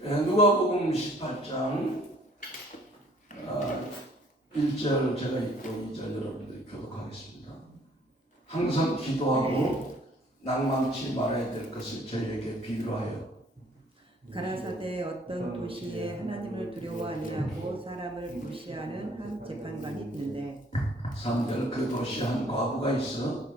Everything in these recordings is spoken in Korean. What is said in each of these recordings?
누가복음 18장 1절 제가 읽고 2절 여러분들이 교독하겠습니다. 항상 기도하고 낭망치 말아야 될 것을 저희에게 비유로 하여 가라사대 어떤 도시에 하나님을 두려워 아니하고 사람을 무시하는 한 재판관이 있는데 3절 그 도시에 한 과부가 있어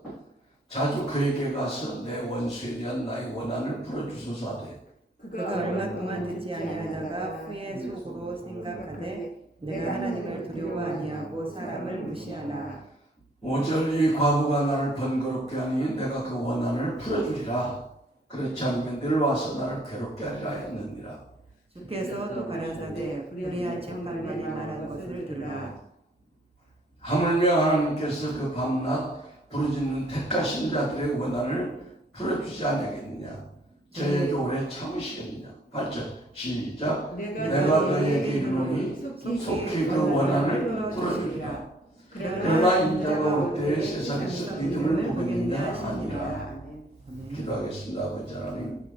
자주 그에게 가서 내 원수에 대한 나의 원한을 풀어주소서 하되 그가 얼마 동안 듣지 아니하다가 후에 속으로 생각하되 내가 하나님을 두려워 아니하고 사람을 무시하나 5절 이 과부가 나를 번거롭게 하니 내가 그 원한을 풀어주리라. 그렇지 않으면 늘 와서 나를 괴롭게 하리라 했느니라. 주께서 또 가라사대 불의한 재판관이 말한 것을 들으라. 하물며 하나님께서 그 밤낮 부르짖는 택하신 자들의 원한을 풀어주지 아니하겠느냐. 저에게 오래 참으시겠느냐. 8절 시작. 내가 너희에게 이르노니 속히 그 원한을 풀어주리라. 그러나 인자가 올 때에 세상에서 믿음을 보겠느냐 아니라. 기도하겠습니다. 아버지 하나님,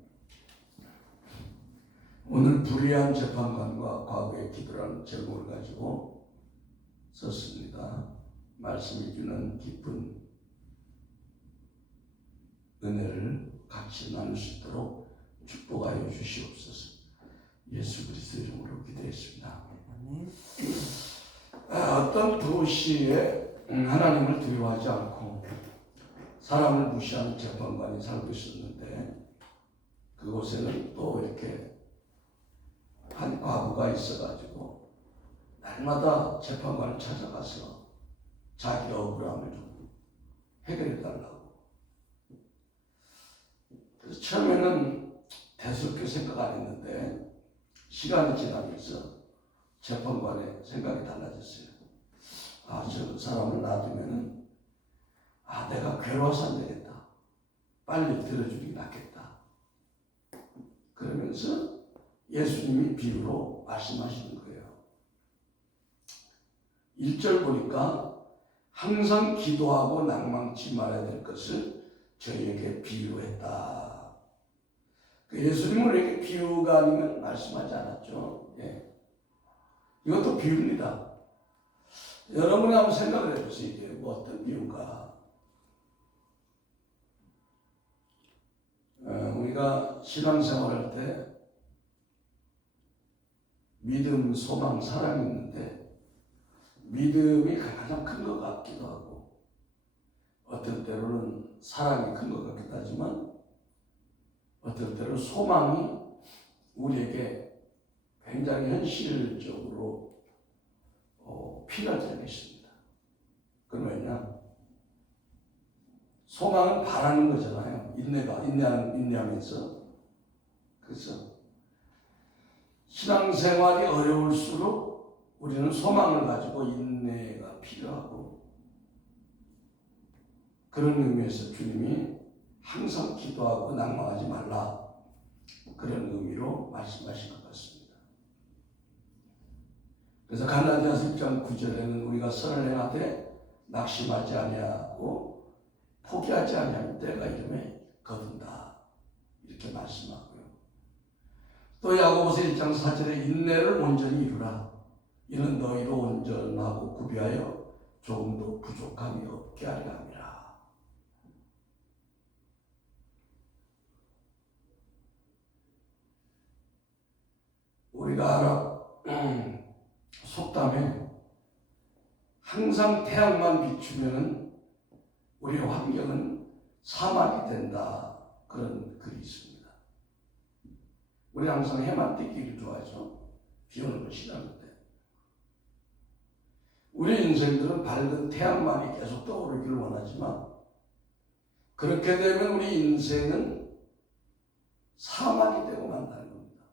오늘 불의한 재판관과 과거의 기도라는 제목을 가지고 썼습니다. 말씀이 주는 깊은 은혜를 같이 나눌 수 있도록 축복하여 주시옵소서. 예수 그리스도 이름으로 기도했습니다. 어떤 도시에 하나님을 두려워하지 않고 사람을 무시하는 재판관이 살고 있었는데 그곳에는 또 이렇게 한 과부가 있어가지고 날마다 재판관을 찾아가서 자기 억울함을 좀 해결해 달라고. 그래서 처음에는 대수롭게 생각 안 했는데 시간이 지나면서 재판관의 생각이 달라졌어요. 저 사람을 놔두면은 내가 괴로워서 안 되겠다. 빨리 들어주는 게 낫겠다. 그러면서 예수님이 비유로 말씀하시는 거예요. 1절 보니까 항상 기도하고 낭망치 말아야 될 것을 저희에게 비유로 했다. 예수님은 우리에게 비유가 아니면 말씀하지 않았죠. 이것도 비유입니다. 여러분이 한번 생각을 해보세요. 이게 뭐 어떤 비유인가. 우리가 신앙생활할 때 믿음, 소망, 사랑이 있는데 믿음이 가장 큰 것 같기도 하고 어떤 때로는 사랑이 큰 것 같기도 하지만 어떤 때로는 소망이 우리에게 굉장히 현실적으로 필요할 때가 있습니다. 그건 왜냐? 소망은 바라는 거잖아요. 인내하면서. 그래서 신앙생활이 어려울수록 우리는 소망을 가지고 인내가 필요하고 그런 의미에서 주님이 항상 기도하고 낭망하지 말라. 그런 의미로 말씀하신 것 같습니다. 그래서 갈라디아서 1장 9절에는 우리가 선을 행하되 낙심하지 아니하고 포기하지 아니하는 때가 이름에 거둔다. 이렇게 말씀하고요. 또 야고보서 1장 4절에 인내를 온전히 이루라. 이는 너희로 온전하고 구비하여 조금도 부족함이 없게 하리라 함이라. 우리가 속담에 항상 태양만 비추면은 우리의 환경은 사막이 된다. 그런 글이 있습니다. 우리 항상 해만 띄기를 좋아하죠. 비 오는 걸 싫어하는데. 우리 인생들은 밝은 태양만이 계속 떠오르기를 원하지만 그렇게 되면 우리 인생은 사막이 되고 만다는 겁니다.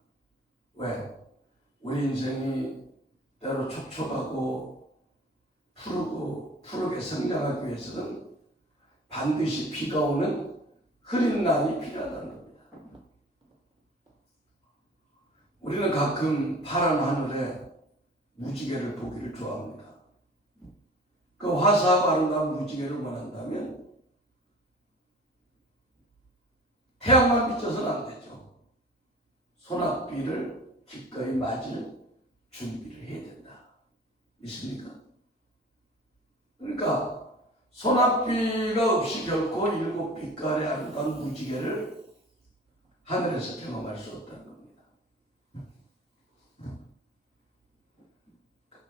왜? 우리 인생이 때로 촉촉하고 푸르게 성장하기 위해서는 반드시 비가 오는 흐린 날이 필요하다는 겁니다. 우리는 가끔 파란 하늘에 무지개를 보기를 좋아합니다. 그 화사하고 아름다운 무지개를 원한다면 태양만 비춰서는 안 되죠. 소나 소낙비를 기꺼이 맞을 준비를 해야 된다. 있습니까? 그러니까 소낙비가 없이 결코 7빛깔의 아름다운 무지개를 하늘에서 경험할 수 없다는 겁니다.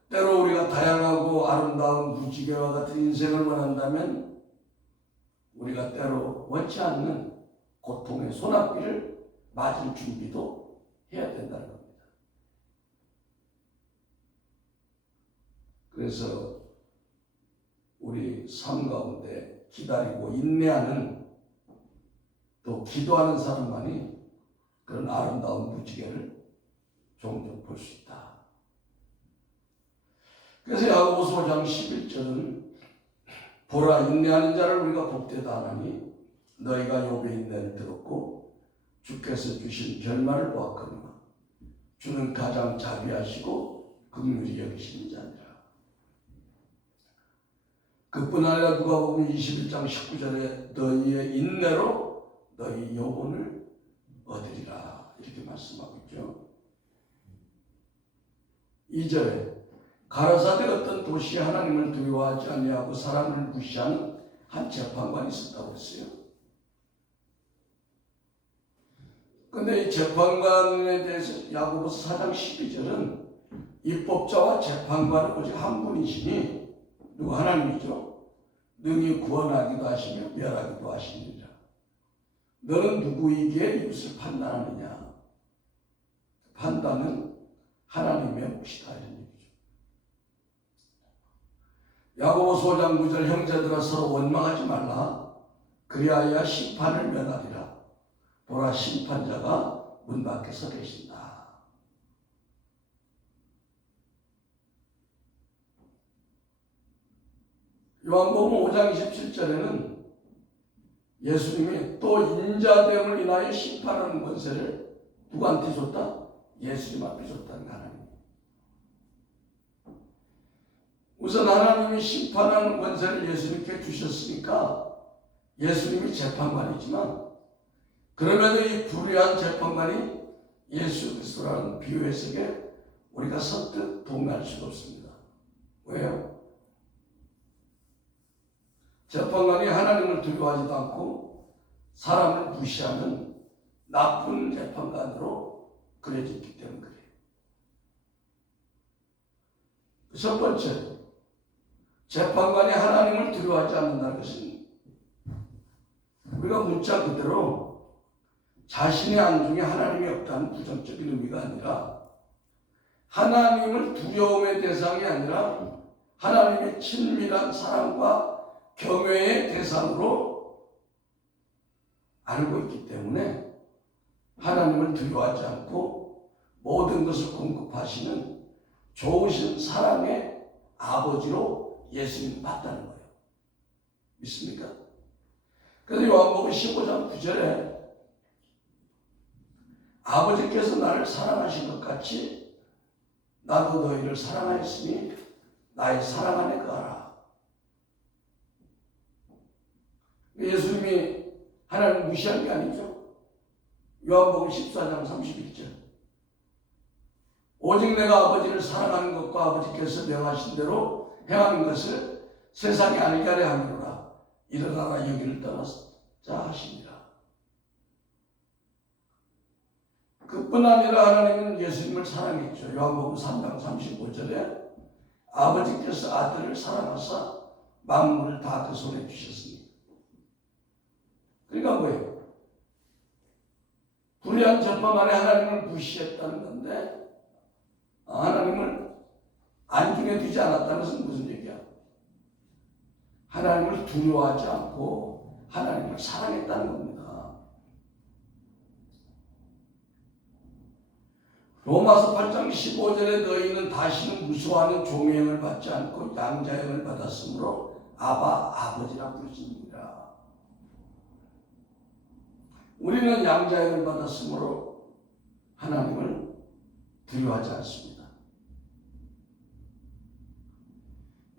때로 우리가 다양하고 아름다운 무지개와 같은 인생을 원한다면 우리가 때로 원치 않는 고통의 소낙비를 맞을 준비도 해야 된다는 겁니다. 그래서 우리 삶 가운데 기다리고 인내하는 또 기도하는 사람만이 그런 아름다운 무지개를 종종 볼 수 있다. 그래서 야고보서 5장 11절은 보라 인내하는 자를 우리가 복되다 하나니 너희가 욥의 인내를 들었고 주께서 주신 결말을 보았거니와 주는 가장 자비하시고 긍휼히 여기시는 자니라. 그뿐 아니라 누가복음 21장 19절에 너희의 인내로 너희 영혼을 얻으리라 이렇게 말씀하고 있죠. 2절에 가라사대 어떤 도시에 하나님을 두려워하지 아니하고 사람을 무시하는 한 재판관이 있었다고 했어요. 그런데 이 재판관에 대해서 야고보서 4장 12절은 입법자와 재판관은 오직 한 분이시니 누구 하나님이죠. 능히 구원하기도 하시며 멸하기도 하시느니라. 너는 누구이기에 이웃을 판단하느냐. 판단은 하나님의 몫이다 이런 얘기죠. 야고보서 5장 9절 형제들아 서로 원망하지 말라. 그리하여 심판을 면하리라. 보라 심판자가 문 밖에 서 계신다. 요한복음 5장 27절에는 예수님이 또 인자됨을 인하여 심판하는 권세를 누구한테 줬다? 예수님 앞에 줬다는 거 하나님. 우선 하나님이 심판하는 권세를 예수님께 주셨으니까 예수님이 재판관이지만 그럼에도 이 불의한 재판관이 예수 그리스도라는 비유 해석에 우리가 선뜻 동의할 수가 없습니다. 왜요? 재판관이 하나님을 두려워하지도 않고 사람을 무시하는 나쁜 재판관으로 그려졌기 때문에 그래요. 첫 번째, 재판관이 하나님을 두려워하지 않는다는 것은 우리가 문자 그대로 자신의 안중에 하나님이 없다는 부정적인 의미가 아니라 하나님을 두려움의 대상이 아니라 하나님의 친밀한 사랑과 경외의 대상으로 알고 있기 때문에 하나님을 두려워하지 않고 모든 것을 공급하시는 좋으신 사랑의 아버지로 예수님을 봤다는 거예요. 믿습니까? 그래서 요한복음 15장 9절에 아버지께서 나를 사랑하신 것 같이 나도 너희를 사랑하였으니 나의 사랑 안에 거하라. 예수님이 하나님을 무시한 게 아니죠. 요한복음 14장 31절 오직 내가 아버지를 사랑하는 것과 아버지께서 명하신 대로 행하는 것을 세상에 알게 하려 함이로라. 일어나라 여기를 떠나자 하시니라. 그뿐 아니라 하나님은 예수님을 사랑했죠. 요한복음 3장 35절에 아버지께서 아들을 사랑하사 만물을 다 그 손에 주셨으니. 그러니까 뭐예요? 불의한 재판관에 하나님을 무시했다는 건데 하나님을 안중에 두지 않았다는 것은 무슨 얘기야? 하나님을 두려워하지 않고 하나님을 사랑했다는 겁니다. 로마서 8장 15절에 너희는 다시는 무수하는 종의 영을 받지 않고 양자의 영을 받았으므로 아버지라 부르시니라. 우리는 양자의 영을 받았으므로 하나님을 두려워하지 않습니다.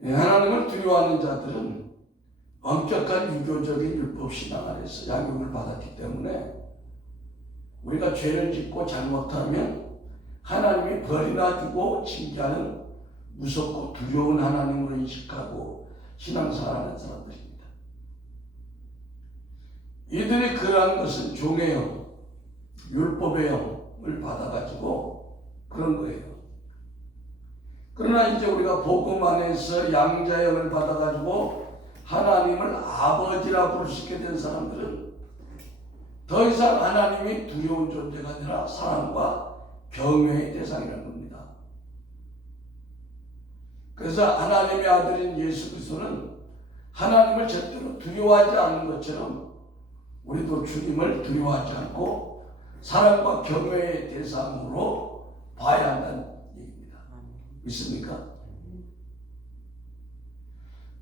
하나님을 두려워하는 자들은 엄격한 유교적인 율법 신앙 아래서 양육을 받았기 때문에 우리가 죄를 짓고 잘못하면 하나님이 벌이나 주고 징계하는 무섭고 두려운 하나님으로 인식하고 신앙생활하는 사람들입니다. 이들이 그러한 것은 종의 영, 율법의 영을 받아가지고 그런 거예요. 그러나 이제 우리가 복음 안에서 양자의 영을 받아가지고 하나님을 아버지라 부를 수 있게 된 사람들은 더 이상 하나님이 두려운 존재가 아니라 사랑과 경외의 대상이라는 겁니다. 그래서 하나님의 아들인 예수 그리스도는 하나님을 절대로 두려워하지 않는 것처럼 우리도 주님을 두려워하지 않고 사랑과 경외의 대상으로 봐야 한다는 얘기입니다. 믿습니까?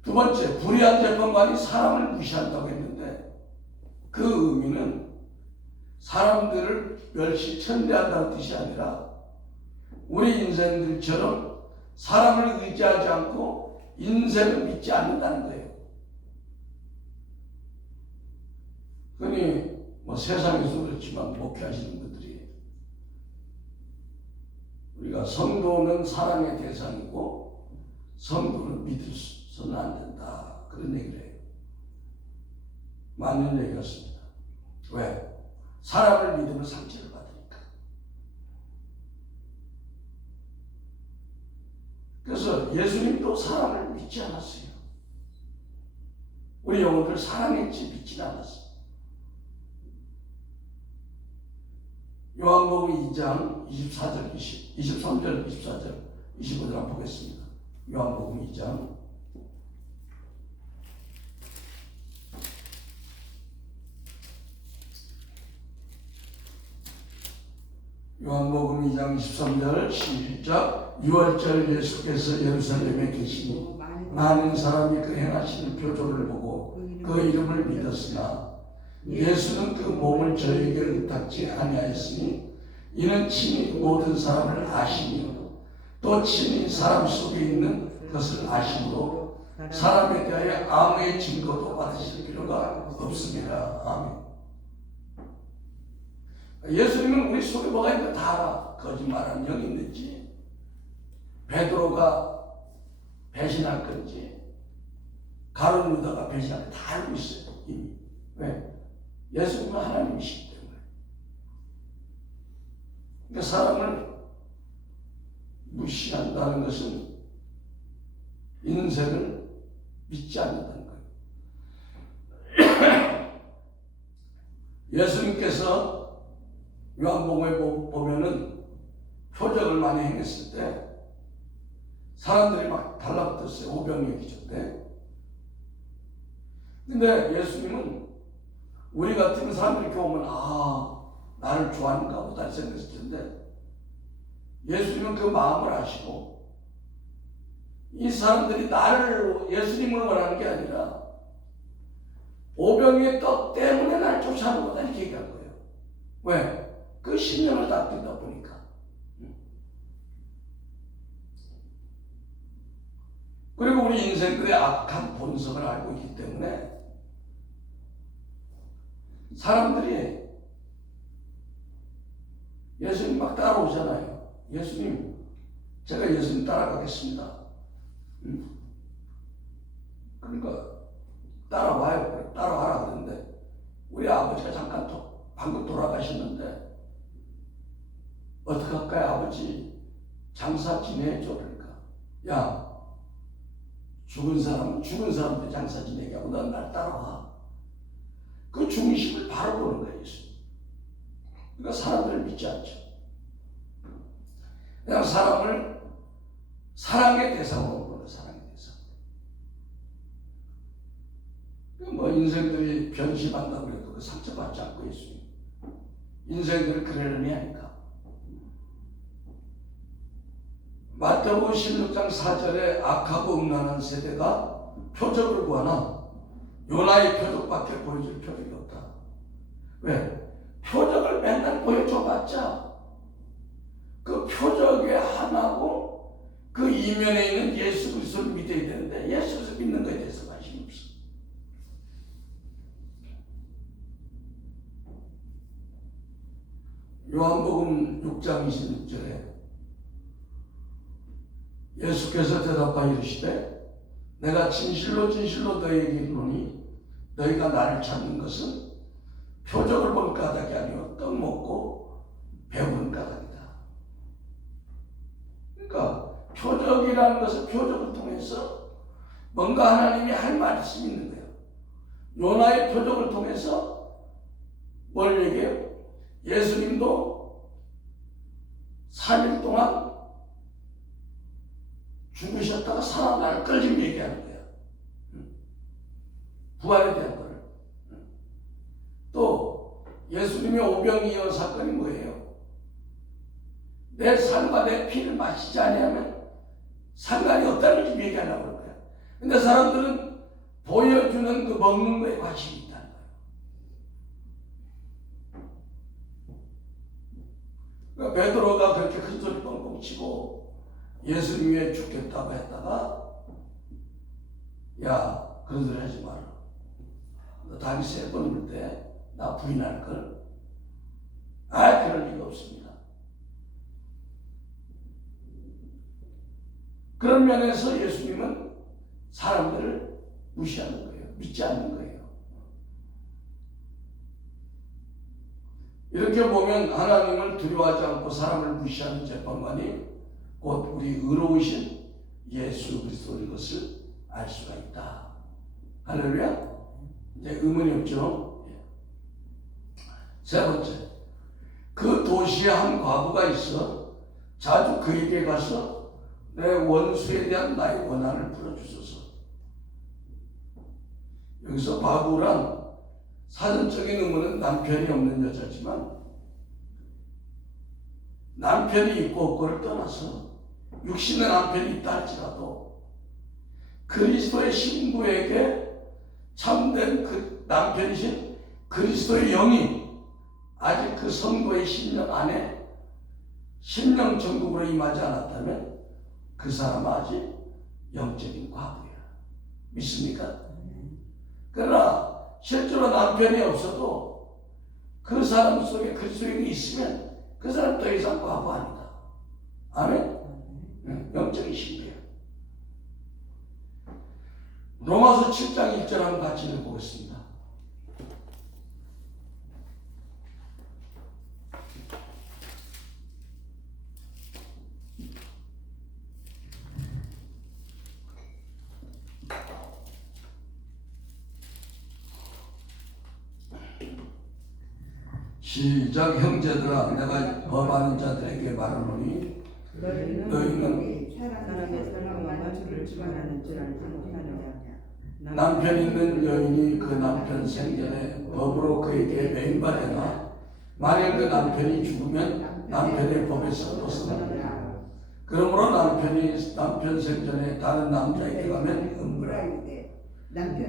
두 번째, 불의한 재판관이 사람을 무시한다고 했는데 그 의미는 사람들을 멸시천대한다는 뜻이 아니라 우리 인생들처럼 사람을 의지하지 않고 인생을 믿지 않는다는 거예요. 흔히 세상에서 그렇지만 목회하시는 분들이 우리가 성도는 사랑의 대상이고 성도는 믿어서는 안 된다, 그런 얘기를 해요. 맞는 얘기 같습니다. 왜? 사람을 믿으면 상처를 받으니까. 그래서 예수님도 사람을 믿지 않았어요. 우리 영혼들 사랑했지 믿지는 않았어요. 요한복음 2장 23절, 24절, 25절 한번 보겠습니다. 요한복음 2장 요한복음 2장 23절 시작. 6월절 예수께서 예루살렘에 계시니 많은 사람이 그 행하시는 표적을 보고 그 이름을 믿었으나 예수는 그 몸을 저에게 의탁지 아니하였으니 이는 친히 모든 사람을 아시며 또 친히 사람 속에 있는 것을 아심으로 사람에 대하여 아무의 증거도 받으실 필요가 없습니다. 아멘. 예수님은 우리 속에 뭐가 있는지 다 알아. 거짓말하는 영이 있는지, 베드로가 배신할 건지, 가룟 유다가 배신할 건지 다 알고 있어요. 이미. 왜? 예수님은 하나님이시기 때문에. 그러니까 사람을 무시한다는 것은 인생을 믿지 않는다는 거예요. 예수님께서 요한복음에 보면은 표적을 많이 행했을 때 사람들이 막 달라붙었어요. 오병이어기죠. 근데 예수님은 우리 같은 사람들이 이렇게 오면 나를 좋아하는가 보다 생각했을 텐데 예수님은 그 마음을 아시고 이 사람들이 예수님을 원하는 게 아니라 오병이의 떡 때문에 날 쫓아오는 거다 이렇게 얘기한 거예요. 왜? 그 신념을 다 듣다 보니까. 그리고 우리 인생들의 악한 본성을 알고 있기 때문에 사람들이 예수님 막 따라오잖아요. 예수님, 제가 예수님 따라가겠습니다. 그러니까 따라와요. 따라와라 그러는데 우리 아버지가 잠깐 방금 돌아가셨는데 어떻게 할까요? 아버지 장사 지내줘. 그러니까 야, 죽은 사람들 장사 지내게 하고 넌 날 따라와. 그 중심을 바로 보는 거예요. 예수. 그러니까 사람들을 믿지 않죠. 그냥 사람을 사랑의 대상으로 보는 사랑의 대상. 인생들이 변심한다고 해도 그 상처받지 않고 예수님. 인생들을 그러려니 하니까. 마태복음 16장 4절에 악하고 음란한 세대가 표적을 구하나 요나의 표적밖에 보여줄 표적이 없다. 왜? 표적을 맨날 보여줘봤자 그 표적의 하나고 그 이면에 있는 예수 그리스도를 믿어야 되는데 예수 그리스도 믿는 것에 대해서 관심이 없어. 요한복음 6장 26절에 예수께서 대답하여 이르시되 내가 진실로 진실로 너희에게 이르노니 너희가 나를 찾는 것은 표적을 본 까닭이 아니요 떡 먹고 배부른 까닭이다. 그러니까 표적이라는 것은 표적을 통해서 뭔가 하나님이 할 말씀이 있는 거예요. 요나의 표적을 통해서 뭘 얘기해요? 예수님도 3일 동안 죽으셨다가 살아나는 걸 지금 얘기하는 거야. 부활에 대한 거를. 또 예수님의 오병이어 사건이 뭐예요? 내 살과 내 피를 마시지 아니하면 상관이 없다는 걸 지금 얘기하려고 그런 거야. 근데 사람들은 보여주는 그 먹는 거에 관심이 있다는 거예요. 그러니까 베드로가 그렇게 큰 소리 뻥뻥 치고 예수님 위해 죽겠다고 했다가 야 그런 소리 하지 마라. 너 다리 3번 울 때 나 부인할 걸? 아 그럴 리가 없습니다. 그런 면에서 예수님은 사람들을 무시하는 거예요. 믿지 않는 거예요. 이렇게 보면 하나님을 두려워하지 않고 사람을 무시하는 재판관이 곧 우리 의로우신 예수 그리스도인 것을 알 수가 있다. 할렐루야. 이제 의문이 없죠. 세 번째, 그 도시에 한 과부가 있어 자주 그에게 가서 내 원수에 대한 나의 원한을 풀어주소서. 여기서 과부란 사전적인 의문은 남편이 없는 여자지만 남편이 있고 없고를 떠나서 육신의 남편이 있다 할지라도 그리스도의 신부에게 참된 그 남편이신 그리스도의 영이 아직 그 성도의 심령 안에 심령 천국으로 임하지 않았다면 그 사람은 아직 영적인 과부야. 믿습니까? 그러나 실제로 남편이 없어도 그 사람 속에 그리스도인이 있으면 그 사람 더 이상 과부 아니다. 아멘? 영적인 신부야. 로마서 7장 1절 한번 같이 읽어보겠습니다. 시작. 형제들아 내가 범하는 자들에게 말하노니 너희는 사람의 사랑과 주를 주관하는 줄 알지 못하느냐. 남편 있는 여인이 그 남편 생전에 법으로 그에게 매인받거나 만일 그 남편이 죽으면 남편의 법에서 벗어나느냐. 그러므로 남편이 남편 생전에 다른 남자에게 가면 음부라.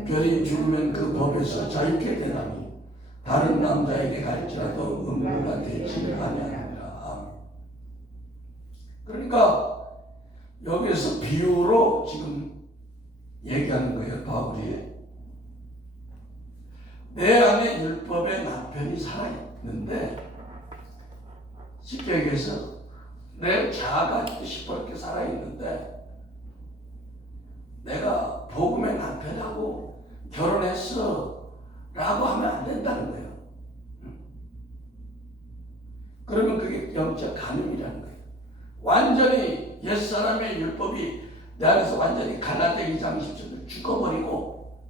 별이 죽으면 그 법에서 자유케 되나니 다른 남자에게 갈지라도 음부가 되지 아니하니라. 그러니까 여기서 비유로 지금 얘기하는 거예요. 바울이 내 안에 율법의 남편이 살아있는데 쉽게 얘기해서 내 자아가 시퍼렇게 살아있는데 내가 복음의 남편하고 결혼했어 라고 하면 안 된다는 거예요. 그러면 그게 영적 간음이라는 거예요. 완전히 옛사람의 율법이 내 안에서 완전히 갈라디아 2장 20절을 죽어버리고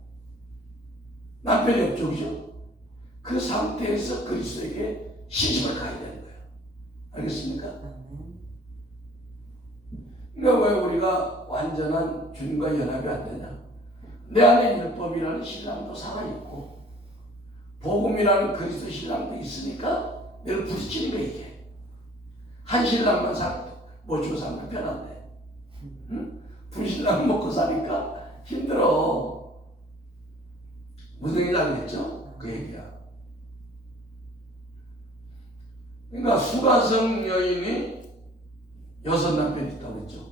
남편이 없죠, 그죠? 그 상태에서 그리스도에게 시집을 가야 되는 거예요. 알겠습니까? 그러니까 왜 우리가 완전한 주님과 연합이 안 되냐? 내 안에 율법이라는 신랑도 살아있고 복음이라는 그리스도 신랑도 있으니까 늘 부딪히는 거야 이게. 한 신랑만 모시고 살면 편한데 응? 두 신랑 먹고 사니까 힘들어. 무슨 얘기인지 알겠죠? 그 얘기야. 그러니까 수가성 여인이 6 남편이 있다고 했죠.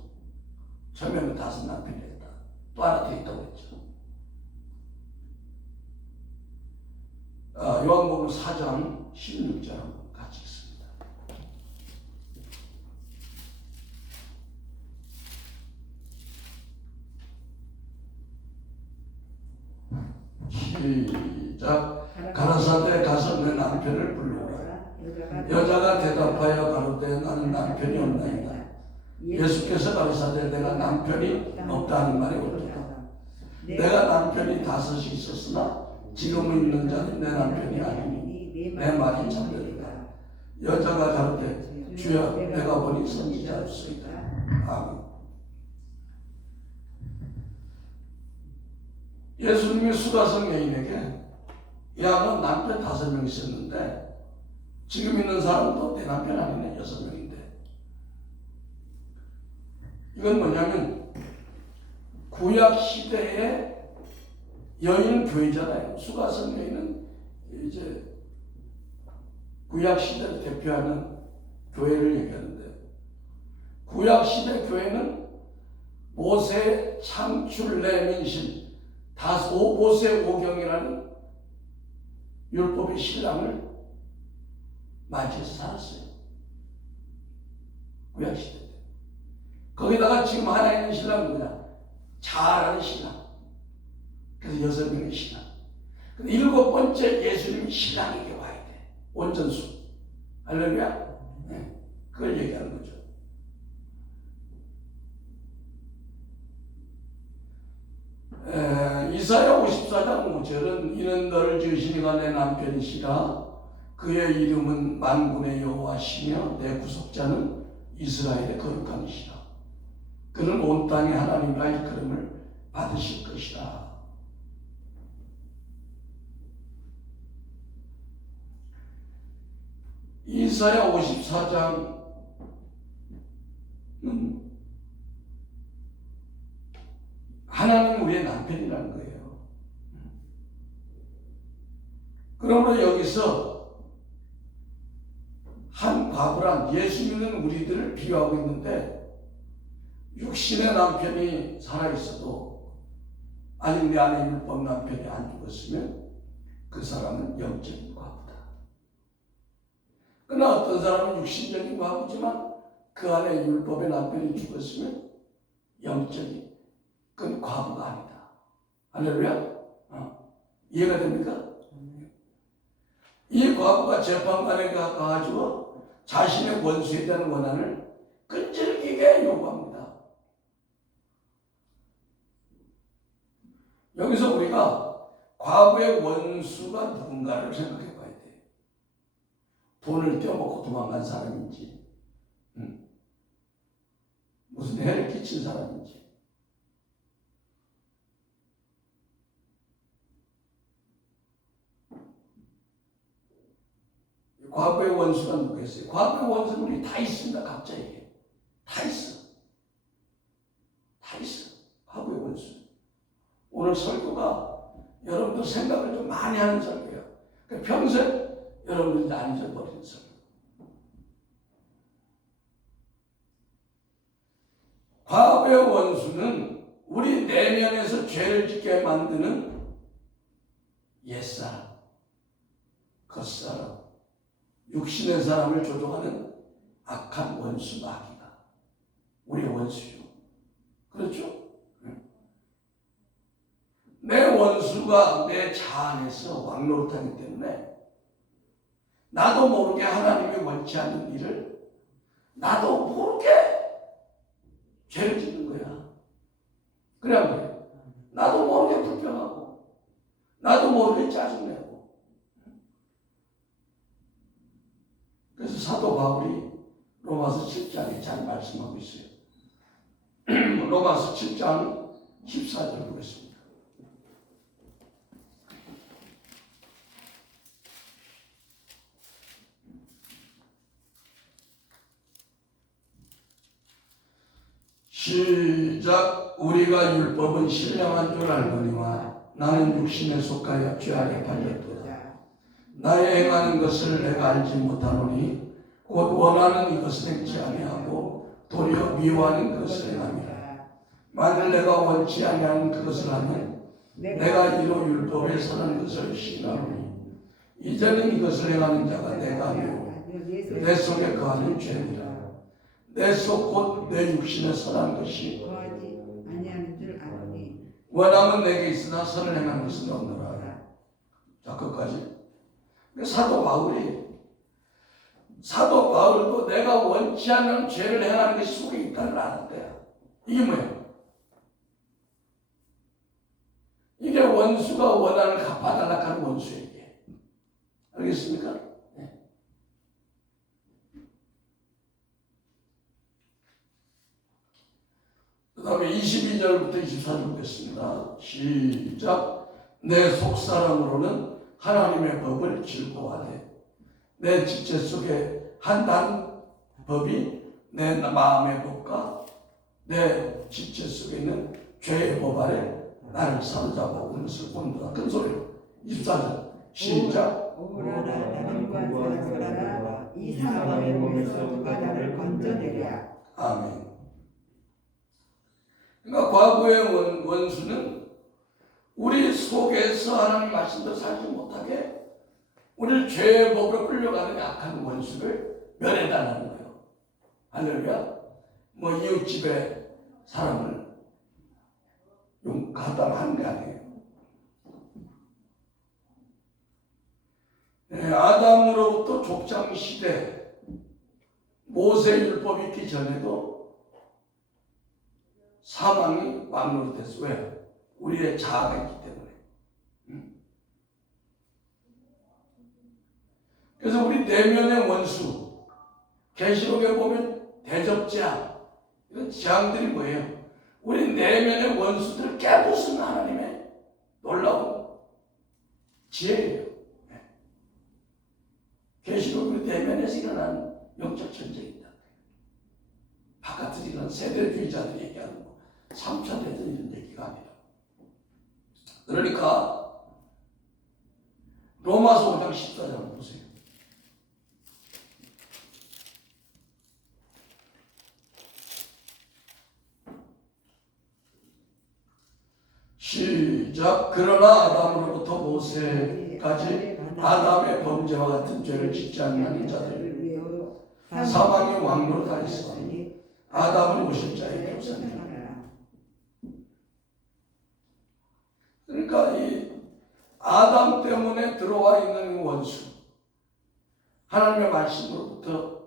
처음에는 5 남편이 했다. 또 하나 더 있다고 했죠. 요한복음 4장 16절 한번 같이 읽습니다. 시작. 가라사대 가서 내 남편을 불러오라. 여자가 대답하여 가로되 나는 남편이 없나이다. 예수께서 가라사대 내가 남편이 없다는 말이 옳도다. 내가 남편이 5이 있었으나 지금은 있는 자는 내 남편이 아니니 내 말이 참되리라. 여자가 가로되 주여 내가 보니 선지자 없소이다. 아멘. 예수님이 수가성 여인에게 야, 너 남편 5명 있었는데 지금 있는 사람도 내 남편 아니네. 6명인데. 이건 뭐냐면 구약 시대의 여인 교회잖아요. 수가성 여인은 이제 구약 시대를 대표하는 교회를 얘기하는데, 구약 시대 교회는 모세 창출 내민신 모세 오경이라는 율법의 신랑을 맞이해서 살았어요. 구약 시대 때. 거기다가 지금 하나 있는 신랑은 뭐냐? 잘하는 신랑. 그래서 6명의 신랑. 근데 7번째 예수님이 신랑에게 와야 돼. 온전수. 할렐루야? 네. 그걸 얘기하는 거죠. 이사야 54장 5절은 이는 너를 지으시니가 내 남편이시라. 그의 이름은 만군의 여호와시며 내 구속자는 이스라엘의 거룩한 이시라. 그는 온 땅의 하나님과 일컬음을 받으실 것이라. 이사야 54장은 하나님 우리의 남편이라는 거예요. 그러므로 여기서 한 과부란 예수 믿는 우리들을 비유하고 있는데, 육신의 남편이 살아있어도 아직 내 안에 율법 남편이 안 죽었으면 그 사람은 영적인 과부다. 그러나 어떤 사람은 육신적인 과부지만 그 안에 율법의 남편이 죽었으면 영적인, 그건 과부가 아니다. 할렐루야? 이해가 됩니까? 이 과부가 재판관에 가가지고 자신의 원수에 대한 원한을 끈질기게 요구합니다. 여기서 우리가 과부의 원수가 누군가를 생각해 봐야 돼요. 돈을 떼어먹고 도망간 사람인지, 무슨 해를 끼친 사람인지. 과거의 원수가 누구겠어요? 과거의 원수는 우리 다 있습니다. 각자에게. 다 있어. 다 있어. 과거의 원수. 오늘 설교가 여러분들 생각을 좀 많이 하는 설교예요. 그러니까 평생 여러분들이 안 잊어버리는 설교. 과거의 원수는 우리 내면에서 죄를 짓게 만드는 옛사람, 겉사람, 육신의 사람을 조종하는 악한 원수 마귀가 우리의 원수요. 그렇죠? 내 원수가 내 자 안에서 왕노릇하기 때문에 나도 모르게 하나님이 원치 않는 일을 나도 모르게 죄를 짓는 거야. 그래 말이야. 나도 모르게 불평하고 나도 모르게 짜증내고. 그래서 사도 바울이 로마서 7장에 잘 말씀하고 있어요. 로마서 7장 14절 보겠습니다. 시작. 우리가 율법은 신령한 줄 알거니와 나는 육신에 속하여 죄 아래 팔렸도다. 나의 행하는 것을 내가 알지 못하노니 곧 원하는 이것을 행치 아니하고 도리어 미워하는 그것을 행함이라. 만일 내가 원치 아니하는 그것을 하면 내가 이로 율법에 선한 것을 시인하노니 이제는 이것을 행하는 자가 내가 아니오 내 속에 거하는 죄니라. 내 속 곧 내 육신에 선한 것이 거하지 아니하는 줄 아노니 원함은 내게 있으나 선을 행하는 것은 없노라. 자, 끝까지. 사도 바울도 내가 원치 않는 죄를 행하는 것이 속에 있다는 걸 아는 거야. 이게 뭐야? 이게 원수가 원한을 갚아달라고 하는 원수에게. 알겠습니까? 네. 그 다음에 22절부터 24절 보겠습니다. 시작. 내 속사람으로는 하나님의 법을 즐거워하되 내 지체 속에 한다는 법이 내 마음의 법과 내 지체 속에 있는 죄의 법 아래 나를 사로잡아 오는 것을 본다. 큰 소리로 24절 시작. 오라 나는 관사하라 이 사망의 몸에서 누가 나를 건져내랴. 아멘. 그러니까 과거의 원수는 우리 속에서 하나님 말씀대로 살지 못하게 우리를 죄의 법으로 끌려가는 약한 원수를 멸해달라는 거예요. 할렐루야. 뭐 이웃집에 사람을 용가다하는 게 아니에요. 네, 아담으로부터 족장 시대 모세 율법이 있기 전에도 사망이 왕노릇 됐어. 왜? 우리의 자아가 있기 때문에. 그래서 우리 내면의 원수, 계시록에 보면 대적자, 이런 재앙들이 뭐예요? 우리 내면의 원수들을 깨부수는 하나님의 놀라운 지혜예요. 계시록 우리 내면에서 일어나는 영적 전쟁이다. 바깥에서 일어나는 세대주의자들이 얘기하는 거, 3차 대전 이런 얘기가 아니라. 그러니까 로마서 5장 14절 보세요. 시작. 그러나 아담으로부터 모세까지 아담의 범죄와 같은 죄를 짓지 않는 자들을 위하여 사망의 왕노로 다했으니 아담은 오실 자의 교사니라. 그러니까 이 아담 때문에 들어와 있는 원수, 하나님의 말씀으로부터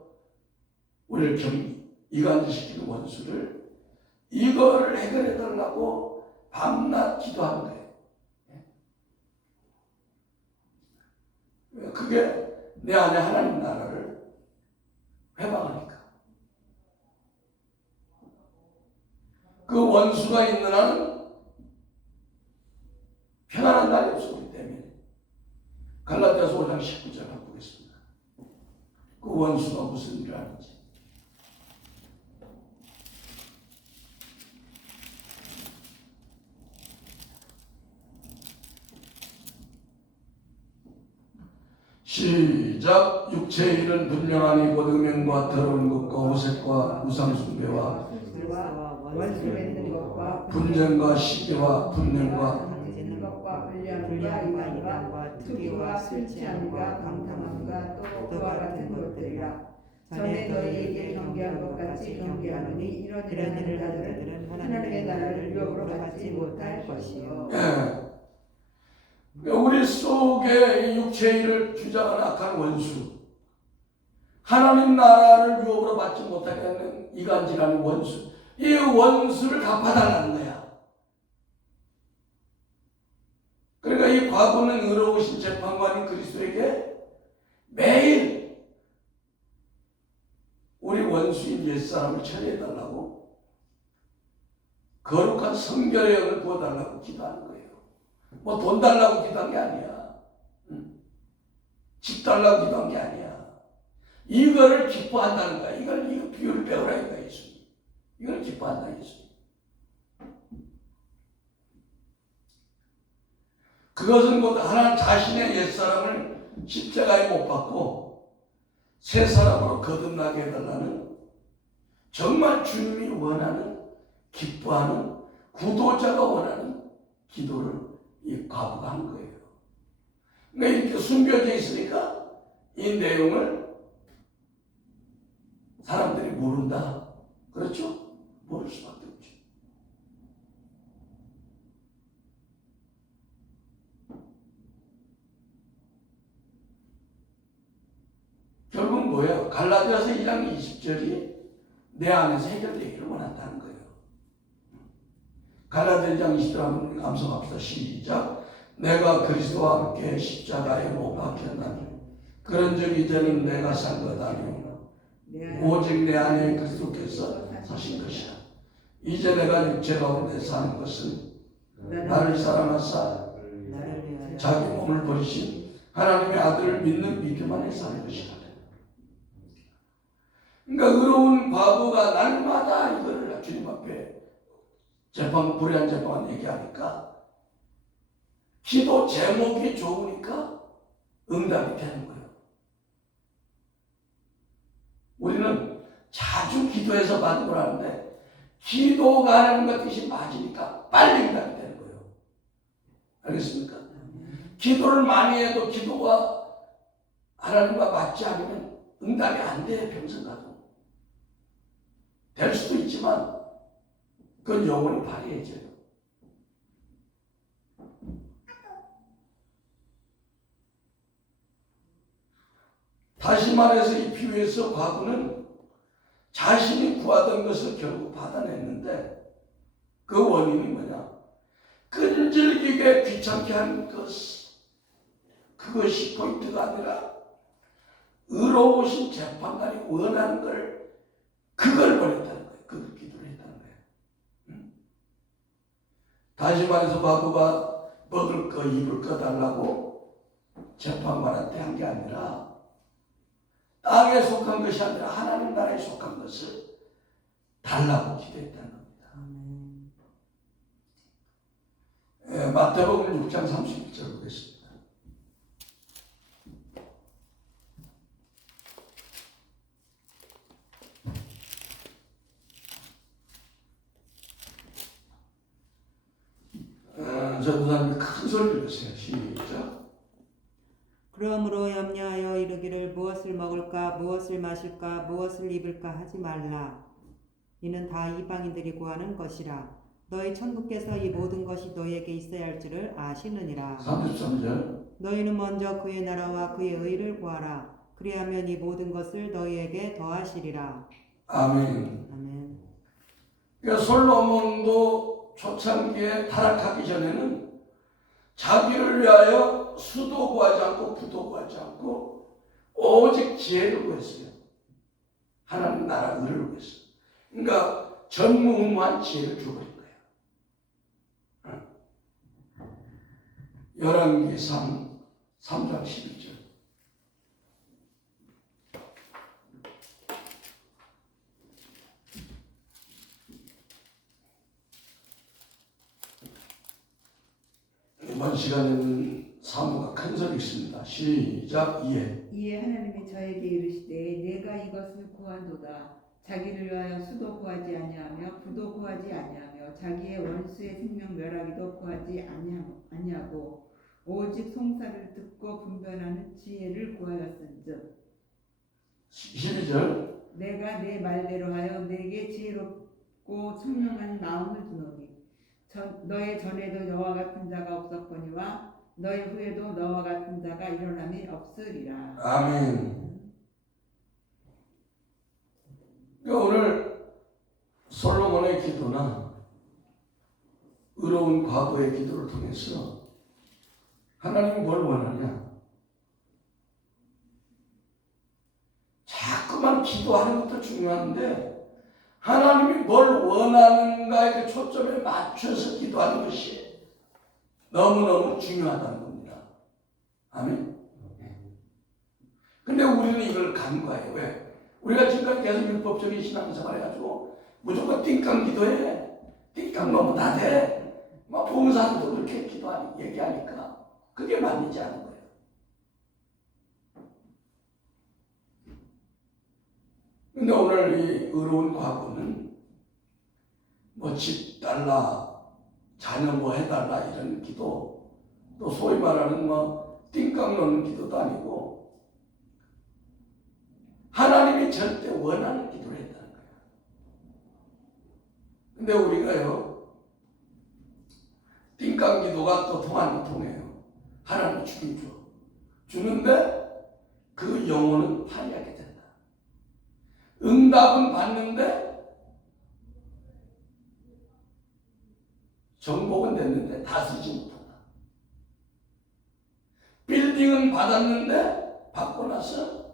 우리를 이간시키는 원수를 이거를 해결해 달라고 밤낮 기도하는 거예요. 그게 내 안에 하나님 나라를 회방하니까. 그 원수가 있는 한은 평안한 날이 없기 때문에. 갈라디아서 5장 19절 한번 보겠습니다. 그 원수가 무슨 일을 하는지. 시작. 육체의 일은 분명하니 곧 음행과 더러운 것과 호색과 우상숭배와 원수 맺는 것과 분쟁과 시기와 분열과 맺는 것과 불량과 이단과 투기와 술 취함과 방탕함과 또 그와 같은 것들이라. 전에 너희에게 경계한 것 같이 경계하노니 이런 일을 하는 자들은 하나님의 나라를 유업으로 받지 못할 것이요. 우리 속에 육체의 일을 주장하는 악한 원수, 하나님 나라를 유업으로 받지 못하게 하는 이간질하는 원수, 이 원수를 갚아달라는 거야. 그러니까 이 과거는 의로우신 재판관인 그리스도에게 매일 우리 원수인 옛사람을 처리해달라고 거룩한 성결의 영을 부어달라고 기도하는 거예요. 뭐 돈 달라고 기도한 게 아니야. 집 달라고 기도한 게 아니야. 이거를 기뻐한다는 거야. 이거 비유를 배우라 이거야, 예수님. 이걸 기뻐한다, 예수님. 그것은 곧 하나님 자신의 옛사람을 십자가에 못 박고 새 사람으로 거듭나게 해달라는, 정말 주님이 원하는, 기뻐하는, 구도자가 원하는 기도를 이 과부가 한 거예요. 그러니까 이렇게 숨겨져 있으니까 이 내용을 사람들이 모른다. 그렇죠? 모를 수밖에 없죠. 1장 20절이 내 안에서 해결되기를 원한다는 거예요. 갈라디아 1장 20절 한번 암송합시다. 시작. 내가 그리스도와 함께 십자가에 못 박혔나니 그런즉 이제는 내가 산 것 아니요 오직 내 안에 그리스도께서 사신 것이라. 이제 내가 육체 가운데 사는 것은 나를 사랑하사 자기 몸을 버리신 하나님의 아들을 믿는 믿음 안에 사는 것이라. 그러니까 의로운 과부가 날마다 이거를 주님 앞에 불의한 재판 얘기하니까 기도 제목이 좋으니까 응답이 되는 거예요. 우리는 자주 기도해서 받은 걸 하는데 기도가 하는 것 뜻이 맞으니까 빨리 응답이 되는 거예요. 알겠습니까? 기도를 많이 해도 기도가 하나님과 맞지 않으면 응답이 안 돼. 평생 가도 될 수도 있지만 그건 영원히 발휘해져요. 다시 말해서 이 비유에서 과부는 자신이 구하던 것을 결국 받아냈는데 그 원인이 뭐냐? 끈질기게 귀찮게 하는 것, 그것이 포인트가 아니라 의로우신 재판관이 원하는 걸 그걸 원했다는 거예요. 그걸 기도를 했다는 거예요. 다시 말해서 과부가 먹을 거 입을 거 달라고 재판관한테 한 게 아니라 땅에 속한 것이 아니라 하나님 나라에 속한 것을 달라고 기도했다는 겁니다. 마태복음 6장 31절 보겠습니다. 전도사님 큰 소리 들으세요. 시작. 그러므로 염려하여 이르기를 무엇을 먹을까 무엇을 마실까 무엇을 입을까 하지 말라. 이는 다 이방인들이 구하는 것이라. 너희 천국께서 이 모든 것이 너희에게 있어야 할 줄을 아시느니라. 33절. 너희는 먼저 그의 나라와 그의 의를 구하라. 그리하면 이 모든 것을 너희에게 더하시리라. 아멘. 아멘. 그러니까 솔로몬도 초창기에 타락하기 전에는 자기를 위하여 수도 구하지 않고 부도 구하지 않고 오직 지혜를 구했어요. 하나님 나라 의를 구했어요. 그러니까 전무후무한 지혜를 주어버린 거예요. 열왕기 3장 12절. 이번 시간에는 사모가 큰 소리 있습니다. 시작. 이에 하나님이 저에게 이르시되 내가 이것을 구한도다. 자기를 위하여 수도 구하지 아니하며 부도 구하지 아니하며 자기의 원수의 생명 멸하기도 구하지 아니하고 오직 송사를 듣고 분별하는 지혜를 구하였은즉 12절. 내가 내 말대로 하여 내게 지혜롭고 청명한 마음을 주노니 너의 전에도 너와 같은 자가 없었거니와 너의 후에도 너와 같은 자가 일어남이 없으리라. 아멘. 오늘 솔로몬의 기도나 의로운 과거의 기도를 통해서 하나님이 뭘 원하냐? 자꾸만 기도하는 것도 중요한데 하나님이 뭘 원하는가에 그 초점에 맞춰서 기도하는 것이 너무너무 중요하다는 겁니다. 아멘. 근데 우리는 이걸 간과해요. 왜? 우리가 지금까지 계속 율법적인 신앙생활 해가지고 무조건 띵깡 기도해. 띵깡 너무 다 돼. 막 봉사도 그렇게 얘기하니까 그게 맞는지 않은 거예요. 근데 오늘 이 의로운 과부는 뭐 집 달라, 자녀 뭐 해달라 이런 기도, 또 소위 말하는 뭐 띵깡 놓는 기도도 아니고 하나님이 절대 원하는 기도를 했다는 거예요. 근데 우리가요, 띵깡 기도가 또 통하면 통해요. 하나님이 주긴 줘. 주는데 그 영혼은 파리하게 된다. 응답은 받는데 정복은 됐는데 다스리지 못한다. 빌딩은 받았는데 받고 나서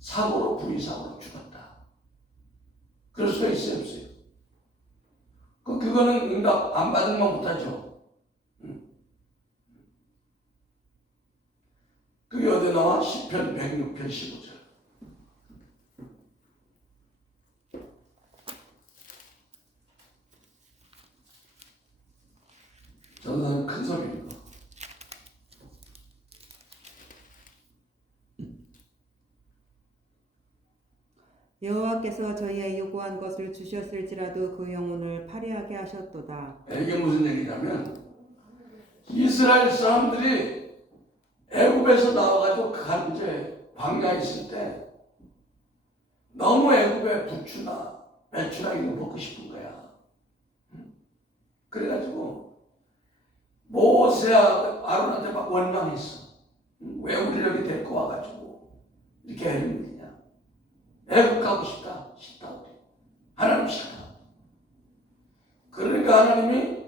사고로 불의사고로 죽었다. 그럴 수가 있어요, 없어요? 그거는 응답 안 받으면 못하죠. 그게 어디 나와? 시편 106편 15절. 저는 큰 소리입니다. 여호와께서 저희의 요구한 것을 주셨을지라도 그 영혼을 파리하게 하셨도다. 이게 무슨 얘기냐면 이스라엘 사람들이 애굽에서 나와가지고 이제 광야에 있을 때 너무 애굽의 부추나 배추나 이거 먹고 싶은 거야. 그래가지고 모세와 아론한테 막 원망했어. 왜 우리를 여기 데리고 와가지고 이렇게 해는 거냐. 애굽 가고 싶다. 우리. 하나님 싫다. 그러니까 하나님이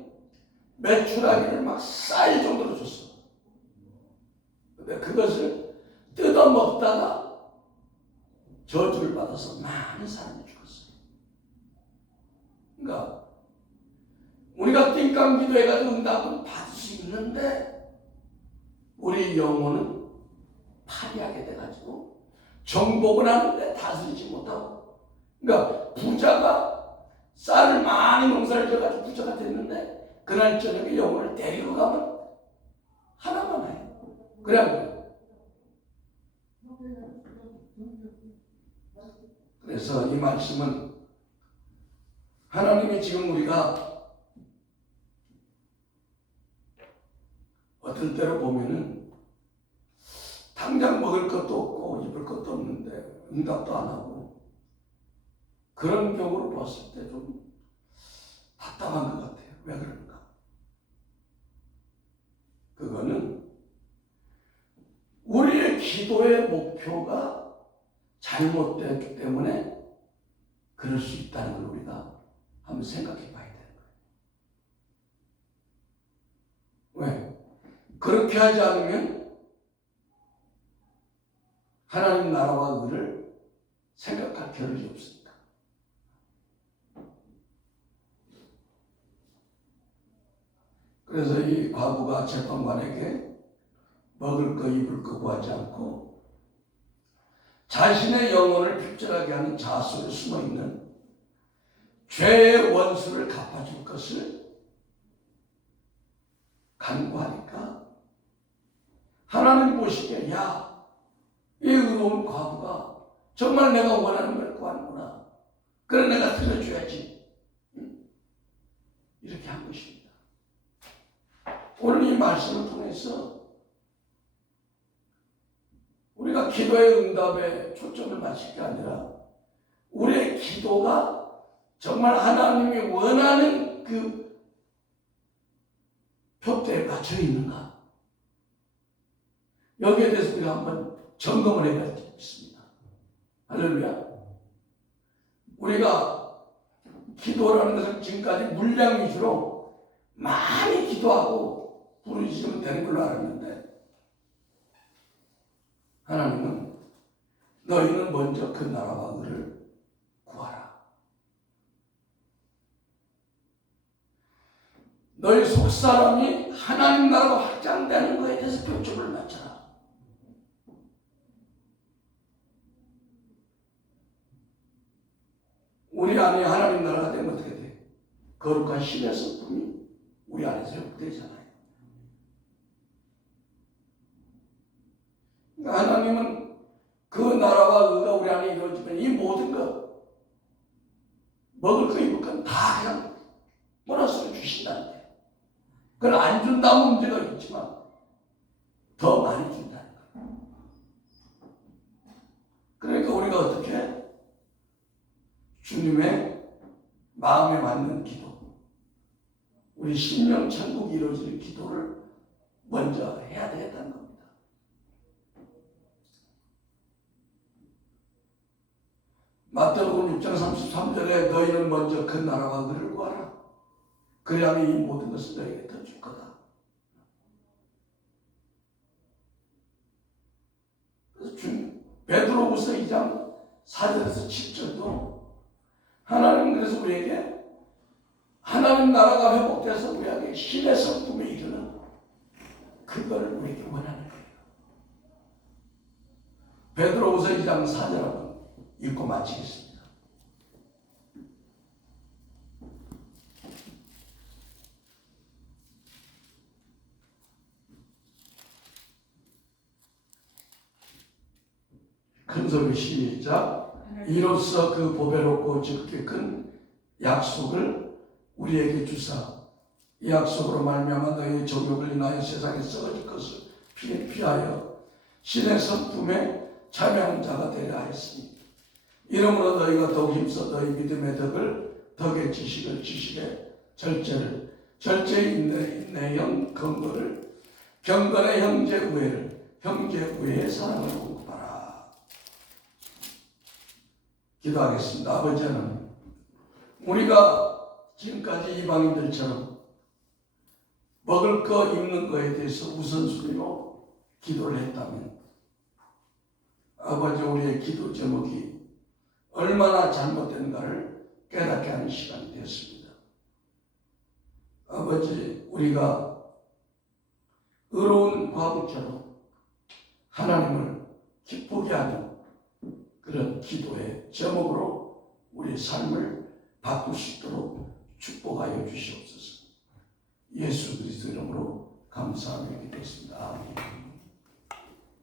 메추라기를 막 쌓일 정도로 줬어. 근데 그것을 뜯어 먹다가 저주를 받아서 많은 사람이 죽었어요. 그러니까 우리가 띵깡 기도해가지고 응답은 받을 수 있는데 우리 영혼은 파리하게 돼가지고 정복을 하는데 다스리지 못하고, 그러니까 부자가 쌀을 많이 농사를 져가지고 부자가 됐는데 그날 저녁에 영혼을 데리고 가면 하나만 해요. 그래 안 그래요? 그래서 이 말씀은 하나님이 지금 우리가 어떨 때로 보면은 당장 먹을 것도 없고 입을 것도 없는데 응답도 안 하고 그런 경우를 봤을 때 좀 답답한 것 같아요. 왜 그런가? 그거는 우리의 기도의 목표가 잘못되었기 때문에 그럴 수 있다는 걸 우리가 한번 생각해 봐야 되는 거예요. 왜? 그렇게 하지 않으면 하나님 나라와 의를 생각할 겨를이 없으니까. 그래서 이 과부가 재판관에게 먹을 거 입을 거 구하지 않고 자신의 영혼을 핍절하게 하는 자아 속에 숨어있는 죄의 원수를 갚아줄 것을 간구하니까 하나님 보시기에 야, 이 의로운 과부가 정말 내가 원하는 걸 구하는구나. 그래 내가 들어줘야지. 이렇게 한 것입니다. 오늘 이 말씀을 통해서 우리가 기도의 응답에 초점을 맞출 게 아니라 우리의 기도가 정말 하나님이 원하는 그 표대에 맞춰 있는가? 여기에 대해서 우리가 한번 점검을 해봐야 되겠습니다. 할렐루야. 우리가 기도라는 것은 지금까지 물량 위주로 많이 기도하고 부르짖으면 되는 걸로 알았는데 하나님은 너희는 먼저 그 나라와 의를 구하라. 너희 속사람이 하나님 나라가 확장되는 것에 대해서 초점을 맞춰라. 우리 안에 하나님 나라가 되면 어떻게 돼? 거룩한 신의 성품이 우리 안에서 회복되잖아요. 하나님은 그 나라와 의가 우리 안에 이루어지면 이 모든 것, 먹을 거 입을 건 다 그냥 보너스로 주신다는데, 그걸 안 준다면 문제가 있지만 더 많이 준다는 거예요. 그러니까 우리가 어떻게 주님의 마음에 맞는 기도, 우리 심령 천국이 이루어지는 기도를 먼저 해야 되겠다는 겁니다. 마태복음 6장 33절에 너희는 먼저 그 나라와 그를 구하라. 그리하면 이 모든 것을 너희에게 더 줄 거다. 그래서 베드로후서 2장 4절에서 7절도 하나님 그래서 우리에게 하나님 나라가 회복돼서 우리에게 신의 성품에 이르는 그걸 우리에게 원하는 거예요. 베드로후서 2장 4절 한번 읽고 마치겠습니다. 큰 소리 시작. 이로써 그 보배롭고 지극히 큰 약속을 우리에게 주사 이 약속으로 말미암아 너희의 정욕을 인하여 세상에 썩어질 것을 피하여 신의 성품에 참여하는 자가 되려 하였으니 이러므로 너희가 더욱 힘써 너희 믿음의 덕의 지식의 절제의 인내의 근거를 경건의 형제 우애의 사랑을 공급하라. 기도하겠습니다. 아버지 하나님, 우리가 지금까지 이방인들처럼 먹을 거 입는 거에 대해서 우선순위로 기도를 했다면 아버지 우리의 기도 제목이 얼마나 잘못된가를 깨닫게 하는 시간이 되었습니다. 아버지 우리가 의로운 과부처럼 하나님을 기쁘게 하는 그런 기도의 제목으로 우리 삶을 바꿀 수 있도록 축복하여 주시옵소서. 예수 그리스도 이름으로 감사하며 기도했습니다. 아멘.